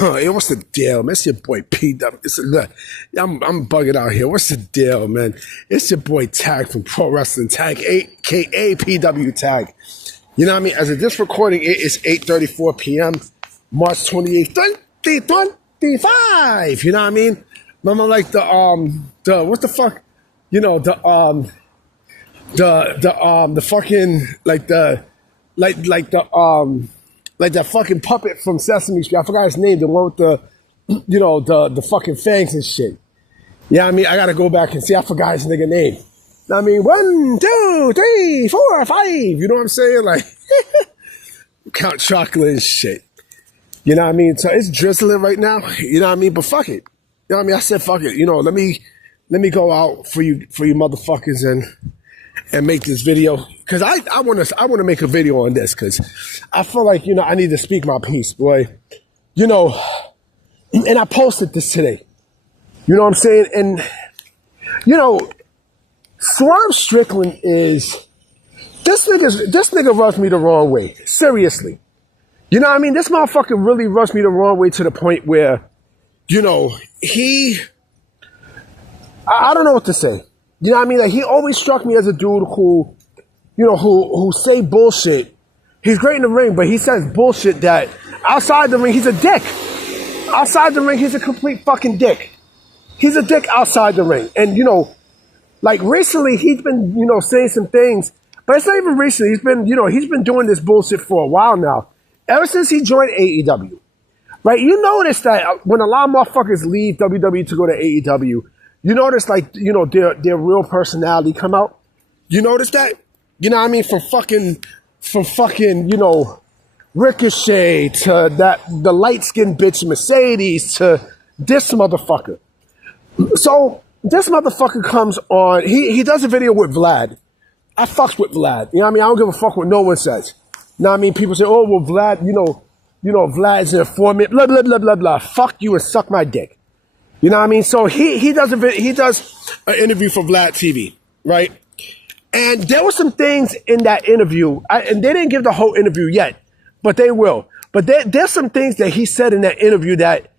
Hey, what's the deal, man? It's your boy PW. Look, I'm bugging out here. What's the deal, man? It's your boy Tag from Pro Wrestling Tag, aka PW Tag. You know what I mean? As of this recording, it is 8:34 p.m. March 28th, 2025. You know what I mean? Remember, like the what the fuck? You know the fucking like that fucking puppet from Sesame Street. I forgot his name. The one with the, you know, the fucking fangs and shit. Yeah, I mean, I gotta go back and see. I forgot his nigga name. I mean, 1, 2, 3, 4, 5. You know what I'm saying? Like, Count Chocolate and shit. You know what I mean? So it's drizzling right now. You know what I mean? But fuck it. You know what I mean? I said fuck it. You know, let me go out for you motherfuckers and make this video, because I want to make a video on this, because I feel like, you know, I need to speak my piece, boy. You know, and I posted this today. You know what I'm saying? And, you know, Swerve Strickland is, this nigga rubs me the wrong way. Seriously. You know what I mean? This motherfucker really rubs me the wrong way to the point where, you know, I don't know what to say. You know what I mean? Like, he always struck me as a dude who, you know, who say bullshit. He's great in the ring, but he says bullshit that outside the ring, he's a dick. Outside the ring, he's a complete fucking dick. He's a dick outside the ring. And, you know, like recently, he's been, you know, saying some things, but it's not even recently. He's been doing this bullshit for a while now. Ever since he joined AEW. Right? You notice that when a lot of motherfuckers leave WWE to go to AEW, you notice, like, you know, their real personality come out. You notice that? You know what I mean? From fucking, you know, Ricochet to the light-skinned bitch Mercedes to this motherfucker. So this motherfucker comes on, he does a video with Vlad. I fucks with Vlad. You know what I mean? I don't give a fuck what no one says. You know what I mean? People say, oh, well, Vlad, you know, Vlad's an informant, blah, blah, blah, blah, blah. Fuck you and suck my dick. You know what I mean? So he does an interview for Vlad TV, right? And there were some things in that interview, and they didn't give the whole interview yet, but they will. But there's some things that he said in that interview that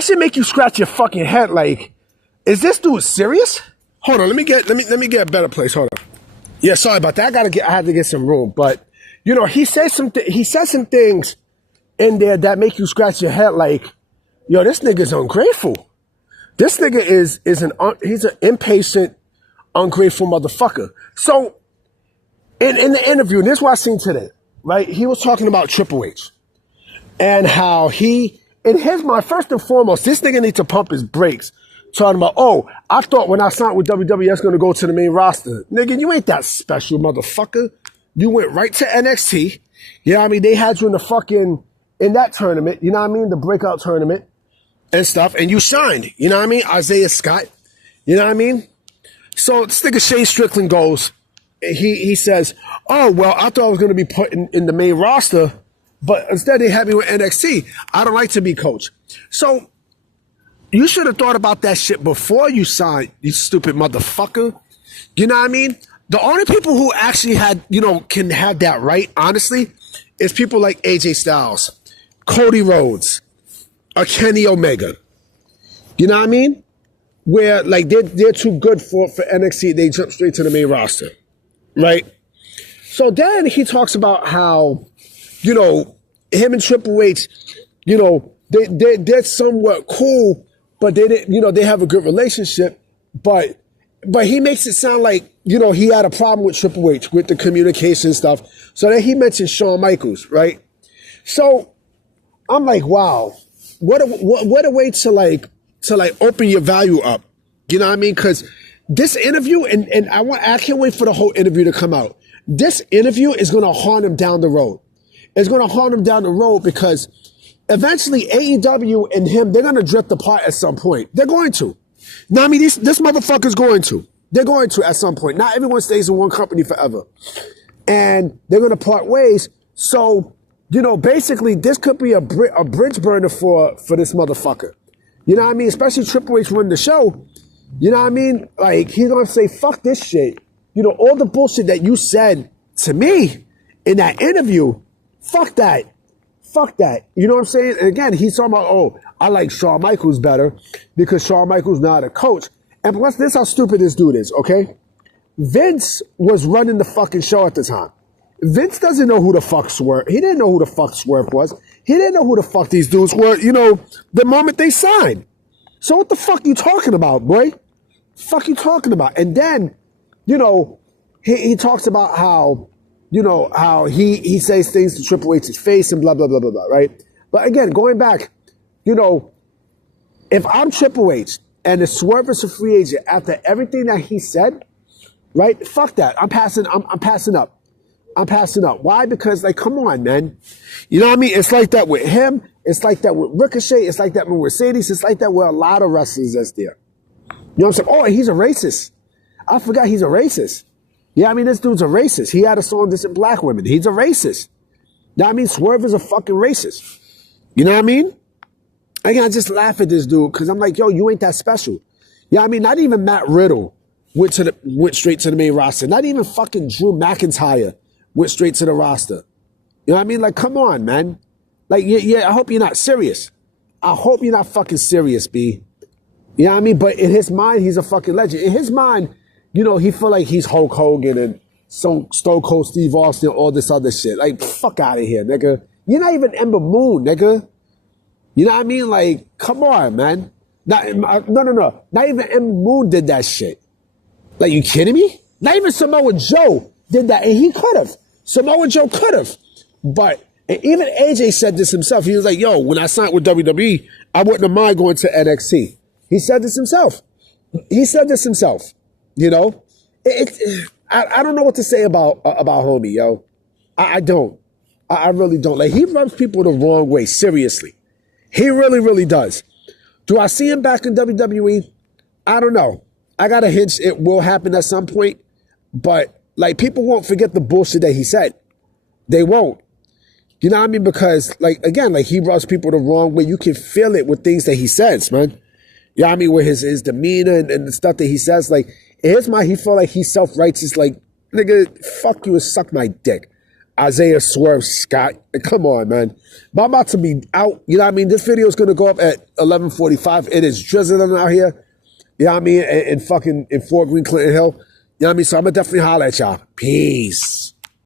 should make you scratch your fucking head. Like, is this dude serious? Hold on, let me get a better place. Hold on. Yeah, sorry about that. I had to get some room, but you know, he said some things in there that make you scratch your head. Like, yo, this nigga's ungrateful. This nigga he's an impatient, ungrateful motherfucker. So, in the interview, and this is what I seen today, right? He was talking about Triple H. And how in his mind, first and foremost, this nigga needs to pump his brakes. Talking about, oh, I thought when I signed with WWE, I was going to go to the main roster. Nigga, you ain't that special, motherfucker. You went right to NXT. You know what I mean? They had you in that tournament, you know what I mean? The breakout tournament. And stuff, and you signed, you know what I mean? Isaiah Scott, you know what I mean? So this nigga Shane Strickland goes, he says, oh, well, I thought I was going to be put in the main roster, but instead they had me with NXT. I don't like to be coach. So you should have thought about that shit before you signed, you stupid motherfucker. You know what I mean? The only people who actually can have that right, honestly, is people like AJ Styles, Cody Rhodes, or Kenny Omega. You know what I mean? Where, like, they're too good for NXT, they jump straight to the main roster. Right? So then he talks about how, you know, him and Triple H, you know, they're somewhat cool, but they didn't, you know, they have a good relationship, but he makes it sound like, you know, he had a problem with Triple H, with the communication stuff. So then he mentioned Shawn Michaels, right? So I'm like, wow. What a way to like open your value up. You know what I mean? Because this interview, and I can't wait for the whole interview to come out. This interview is going to haunt him down the road. It's going to haunt him down the road because eventually AEW and him, they're going to drift apart at some point. They're going to. Now, I mean, this motherfucker's going to. They're going to at some point. Not everyone stays in one company forever. And they're going to part ways. So, you know, basically, this could be a bridge burner for this motherfucker. You know what I mean? Especially Triple H running the show. You know what I mean? Like, he's going to say, fuck this shit. You know, all the bullshit that you said to me in that interview, fuck that. Fuck that. You know what I'm saying? And again, he's talking about, oh, I like Shawn Michaels better because Shawn Michaels not a coach. And plus, this is how stupid this dude is, okay? Vince was running the fucking show at the time. Vince doesn't know who the fuck Swerve. He didn't know who the fuck Swerve was. He didn't know who the fuck these dudes were, you know, the moment they signed. So what the fuck you talking about, boy? Fuck you talking about? And then, you know, he talks about how, you know, how he says things to Triple H's face and blah, blah, blah, blah, blah, right? But again, going back, you know, if I'm Triple H and the Swerve is a free agent after everything that he said, right? Fuck that. I'm passing up. I'm passing up. Why? Because, like, come on, man. You know what I mean? It's like that with him. It's like that with Ricochet. It's like that with Mercedes. It's like that with a lot of wrestlers that's there. You know what I'm saying? Oh, he's a racist. I forgot he's a racist. Yeah, I mean, this dude's a racist. He had a song dissing black women. He's a racist. You know what I mean? Swerve is a fucking racist. You know what I mean? Again, I just laugh at this dude because I'm like, yo, you ain't that special. Yeah, I mean, not even Matt Riddle went straight to the main roster. Not even fucking Drew McIntyre went straight to the roster. You know what I mean? Like, come on, man. Like, yeah, I hope you're not serious. I hope you're not fucking serious, B. You know what I mean? But in his mind, he's a fucking legend. In his mind, you know, he feel like he's Hulk Hogan and Stone Cold Steve Austin, all this other shit. Like, fuck out of here, nigga. You're not even Ember Moon, nigga. You know what I mean? Like, come on, man. No. Not even Ember Moon did that shit. Like, you kidding me? Not even Samoa Joe did that, and he could have. Samoa Joe could have. But, and even AJ said this himself. He was like, yo, when I signed with WWE, I wouldn't have mind going to NXT. He said this himself. You know? I don't know what to say about homie, yo. I don't. I really don't. Like, he rubs people the wrong way, seriously. He really, really does. Do I see him back in WWE? I don't know. I got a hunch it will happen at some point. But, like, people won't forget the bullshit that he said. They won't. You know what I mean? Because, like, again, like, he rubs people the wrong way. You can feel it with things that he says, man. You know what I mean? With his demeanor and the stuff that he says. Like, in his mind, he felt like he's self-righteous. Like, nigga, fuck you and suck my dick. Isaiah Swerve Scott. Come on, man. But I'm about to be out. You know what I mean? This video is going to go up at 11:45. It is drizzling out here. You know what I mean? In Fort Greene, Clinton Hill. You know what I mean? So I'm going to definitely holler at y'all. Peace.